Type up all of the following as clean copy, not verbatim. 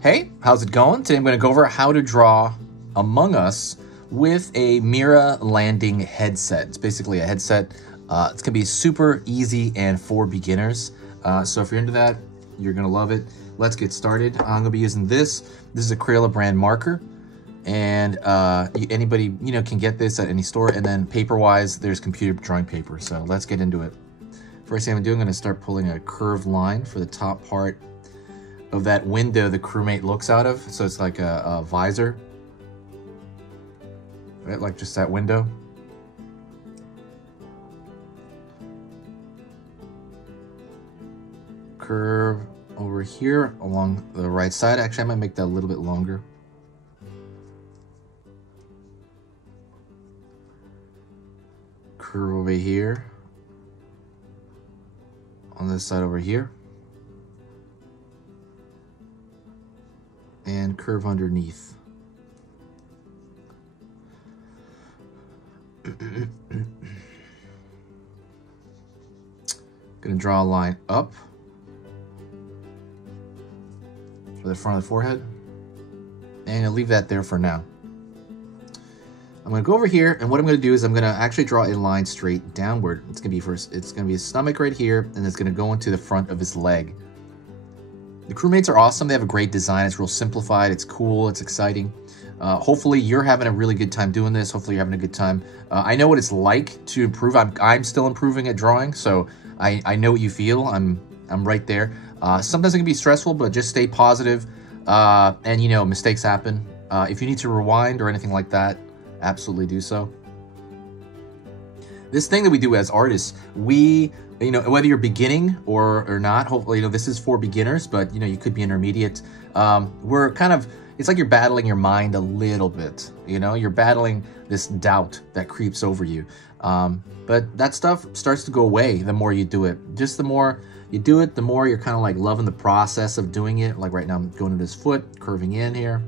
Hey, how's it going? Today I'm going to go over how to draw Among Us with a MIRA landing headset. It's basically a headset. It's going to be super easy and for beginners. So if you're into that, you're going to love it. Let's get started. I'm going to be using this. This is a Crayola brand marker. And anybody can get this at any store. And then paper-wise, there's computer drawing paper. So let's get into it. First thing I'm going to start pulling a curved line for the top part of that window the crewmate looks out of. So it's like a visor, right? Like just that window. Curve over here along the right side. Actually, I might make that a little bit longer. Curve over here on this side over here. And curve underneath. Gonna draw a line up for the front of the forehead, and I'll leave that there for now. I'm gonna go over here, and what I'm gonna do is I'm gonna actually draw a line straight downward. It's gonna be first, it's gonna be his stomach right here, and it's gonna go into the front of his leg. The crewmates are awesome. They have a great design. It's real simplified. It's cool. It's exciting. Hopefully you're having a really good time doing this. Hopefully you're having a good time. I know what it's like to improve. I'm still improving at drawing, so I know what you feel. I'm right there. Sometimes it can be stressful, but just stay positive. And mistakes happen. If you need to rewind or anything like that, absolutely do so. This thing that we do as artists, whether you're beginning or not, hopefully, this is for beginners, but you could be intermediate. We're kind of, it's like you're battling your mind a little bit, you're battling this doubt that creeps over you. But that stuff starts to go away the more you do it. Just the more you do it, the more you're kind of like loving the process of doing it. Like right now, I'm going to this foot, curving in here.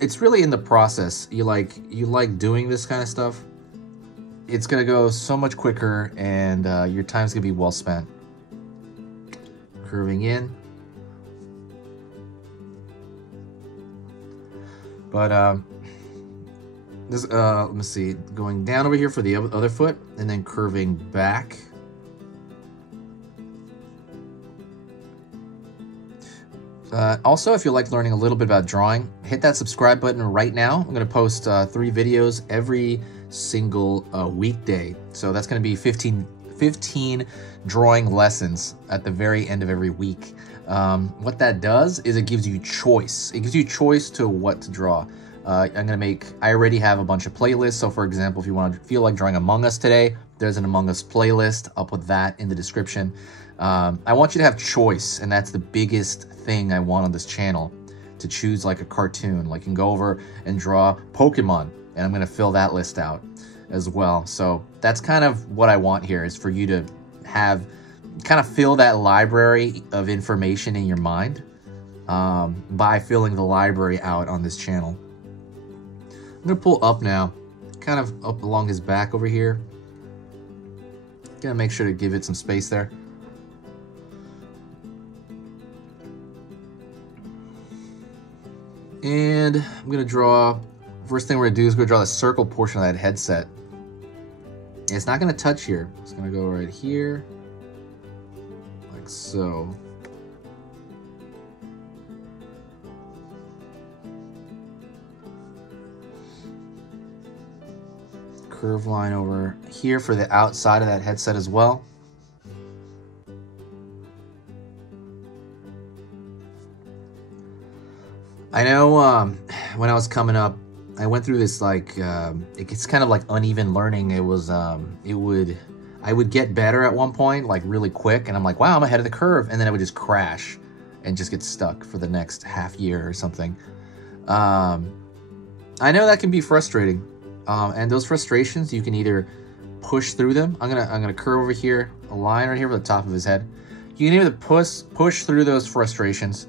It's really in the process. You like doing this kind of stuff. It's gonna go so much quicker, and your time's gonna be well spent. Curving in. But this let me see, going down over here for the other foot, and then curving back. Also, if you like learning a little bit about drawing, hit that subscribe button right now. I'm going to post 3 videos every single weekday. So that's going to be 15 drawing lessons at the very end of every week. What that does is it gives you choice. It gives you choice to what to draw. I already have a bunch of playlists. So for example, if you feel like drawing Among Us today, there's an Among Us playlist. I'll put that in the description. I want you to have choice, and that's the biggest thing I want on this channel, to choose like a cartoon. Like you can go over and draw Pokemon, and I'm going to fill that list out as well. So that's kind of what I want here, is for you to fill that library of information in your mind by filling the library out on this channel. I'm going to pull up now, kind of up along his back over here. Gonna make sure to give it some space there. And I'm gonna draw, first thing we're gonna do is go draw the circle portion of that headset. And it's not gonna touch here. It's gonna go right here, like so. Curve line over here for the outside of that headset as well. I know when I was coming up, I went through this it's kind of like uneven learning. It was I would get better at one point, like really quick, and I'm like, wow, I'm ahead of the curve, and then I would just crash and just get stuck for the next half year or something. I know that can be frustrating. And those frustrations, you can either push through them. I'm gonna curve over here, a line right here for the top of his head. You can either push through those frustrations,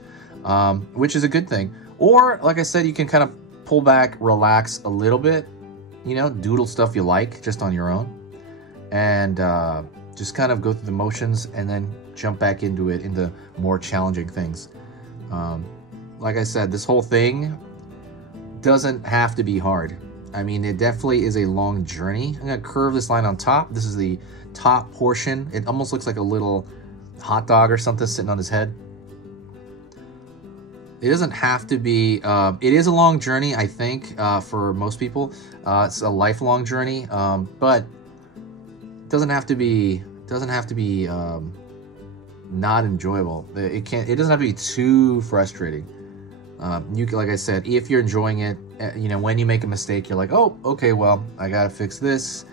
which is a good thing, or like I said, you can kind of pull back, relax a little bit, doodle stuff you like just on your own, and just kind of go through the motions and then jump back into more challenging things. like I said, this whole thing doesn't have to be hard. I mean, it definitely is a long journey. I'm gonna curve this line on top. This is the top portion. It almost looks like a little hot dog or something sitting on his head. It doesn't have to be, it is a long journey, I think, for most people. It's a lifelong journey, but it doesn't have to be not enjoyable. It doesn't have to be too frustrating. You can, like I said, if you're enjoying it, you know, when you make a mistake, you're like, oh, okay, well, I gotta fix this.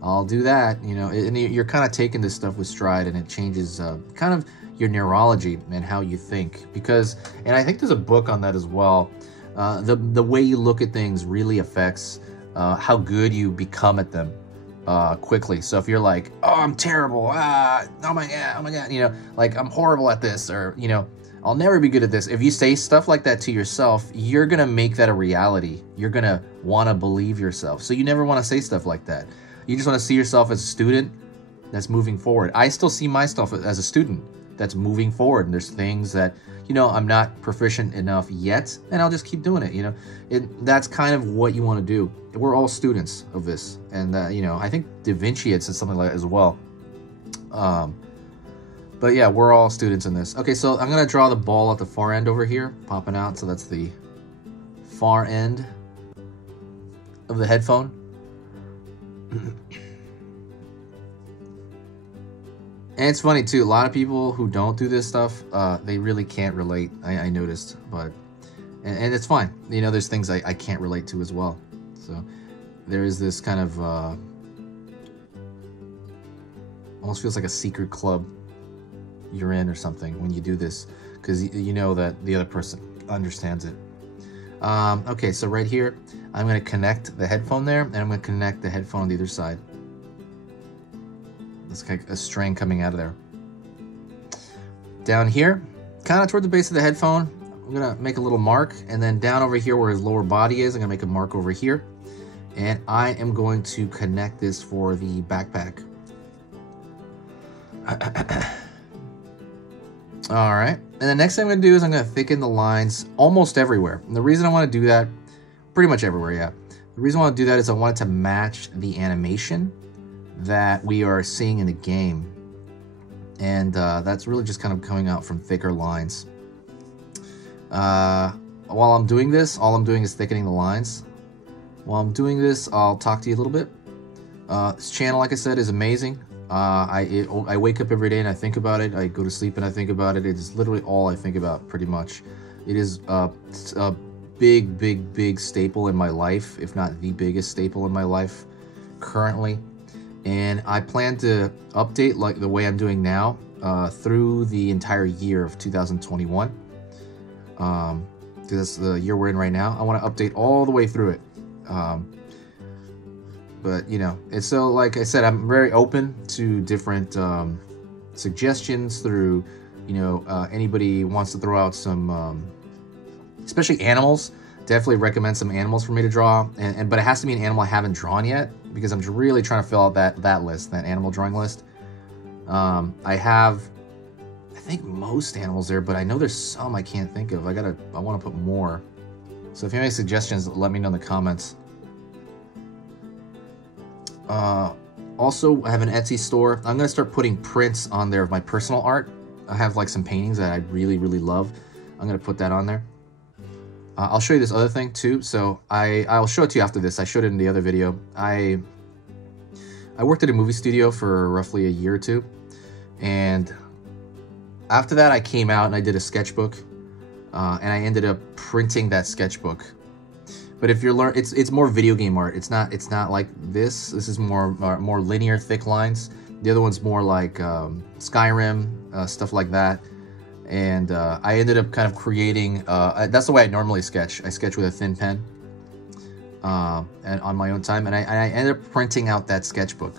I'll do that, you know, and you're kind of taking this stuff with stride, and it changes kind of your neurology and how you think. Because, and I think there's a book on that as well. The way you look at things really affects how good you become at them quickly. So if you're like, oh, I'm terrible, oh my god, you know, like I'm horrible at this, or, you know, I'll never be good at this. If you say stuff like that to yourself, you're gonna make that a reality. You're gonna wanna believe yourself. So you never wanna say stuff like that. You just wanna see yourself as a student that's moving forward. I still see myself as a student that's moving forward, and there's things that, you know, I'm not proficient enough yet, and I'll just keep doing it, you know. That's kind of what you wanna do. We're all students of this, and you know, I think Da Vinci had said something like that as well. But yeah, we're all students in this. Okay, so I'm gonna draw the ball at the far end over here, popping out. So that's the far end of the headphone. And it's funny too, a lot of people who don't do this stuff, they really can't relate, I noticed. But, and it's fine. You know, there's things I can't relate to as well. So there is this kind of, almost feels like a secret club you're in or something when you do this, because you know that the other person understands it. Okay, so right here, I'm going to connect the headphone there, and I'm going to connect the headphone on the other side. It's like a string coming out of there. Down here, kind of toward the base of the headphone, I'm going to make a little mark, and then down over here where his lower body is, I'm going to make a mark over here, and I am going to connect this for the backpack. All right, and the next thing I'm gonna do is I'm gonna thicken the lines almost everywhere. And the reason I wanna do that, pretty much everywhere, yeah. The reason I wanna do that is I want it to match the animation that we are seeing in the game. And that's really just kind of coming out from thicker lines. While I'm doing this, all I'm doing is thickening the lines. While I'm doing this, I'll talk to you a little bit. This channel, like I said, is amazing. I wake up every day and I think about it. I go to sleep and I think about it. It's literally all I think about, pretty much. It is a big staple in my life, if not the biggest staple in my life currently. And I plan to update like the way I'm doing now through the entire year of 2021. Because that's the year we're in right now. I want to update all the way through it. But, you know, it's so, like I said, I'm very open to different suggestions through, you know, anybody wants to throw out some, especially animals. Definitely recommend some animals for me to draw. But it has to be an animal I haven't drawn yet, because I'm really trying to fill out that list, that animal drawing list. I have, I think, most animals there, but I know there's some I can't think of. I want to put more. So if you have any suggestions, let me know in the comments. Also, I have an Etsy store. I'm gonna start putting prints on there of my personal art. I have like some paintings that I really love. I'm gonna put that on there. I'll show you this other thing too. So I'll show it to you after this. I showed it in the other video. I worked at a movie studio for roughly a year or two, and after that I came out and I did a sketchbook, and I ended up printing that sketchbook. But if you're it's more video game art. It's not like this. This is more linear, thick lines. The other one's more like Skyrim, stuff like that. And I ended up kind of creating. That's the way I normally sketch. I sketch with a thin pen, and on my own time. And I ended up printing out that sketchbook.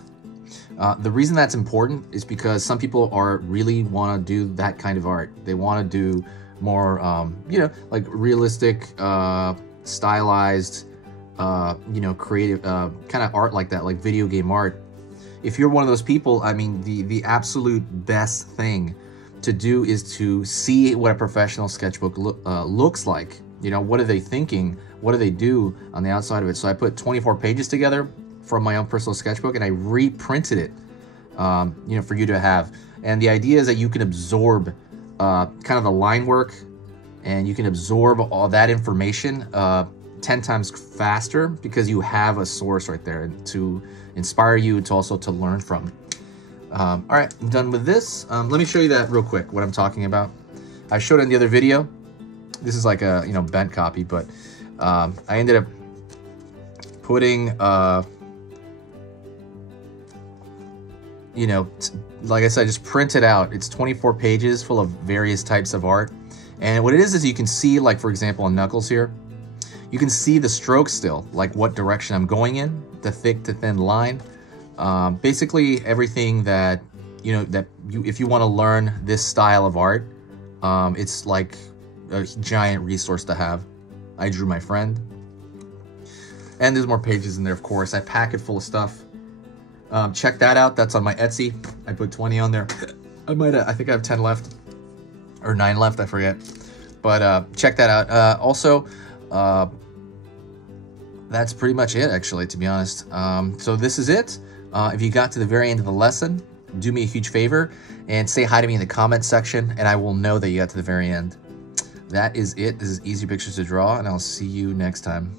The reason that's important is because some people really want to do that kind of art. They want to do more, you know, like realistic. Stylized, you know, creative kind of art like that, like video game art. If you're one of those people, I mean, the absolute best thing to do is to see what a professional sketchbook looks like. You know, what are they thinking? What do they do on the outside of it? So I put 24 pages together from my own personal sketchbook, and I reprinted it, you know, for you to have. And the idea is that you can absorb kind of the line work, and you can absorb all that information 10 times faster because you have a source right there to inspire you to also to learn from. All right, I'm done with this. Let me show you that real quick, what I'm talking about. I showed it in the other video. This is like a, you know, bent copy, but I ended up putting, you know, like I said, just print it out. It's 24 pages full of various types of art. And what it is you can see, like, for example, on Knuckles here, you can see the strokes still, like what direction I'm going in, the thick to thin line. Basically everything that, you know, that you, if you want to learn this style of art, it's like a giant resource to have. I drew my friend. And there's more pages in there, of course. I pack it full of stuff. Check that out. That's on my Etsy. I put 20 on there. I think I have 10 left. Or 9 left, I forget. But check that out. Also, that's pretty much it, actually, to be honest. So this is it. If you got to the very end of the lesson, do me a huge favor and say hi to me in the comment section, and I will know that you got to the very end. That is it. This is Easy Pictures to Draw, and I'll see you next time.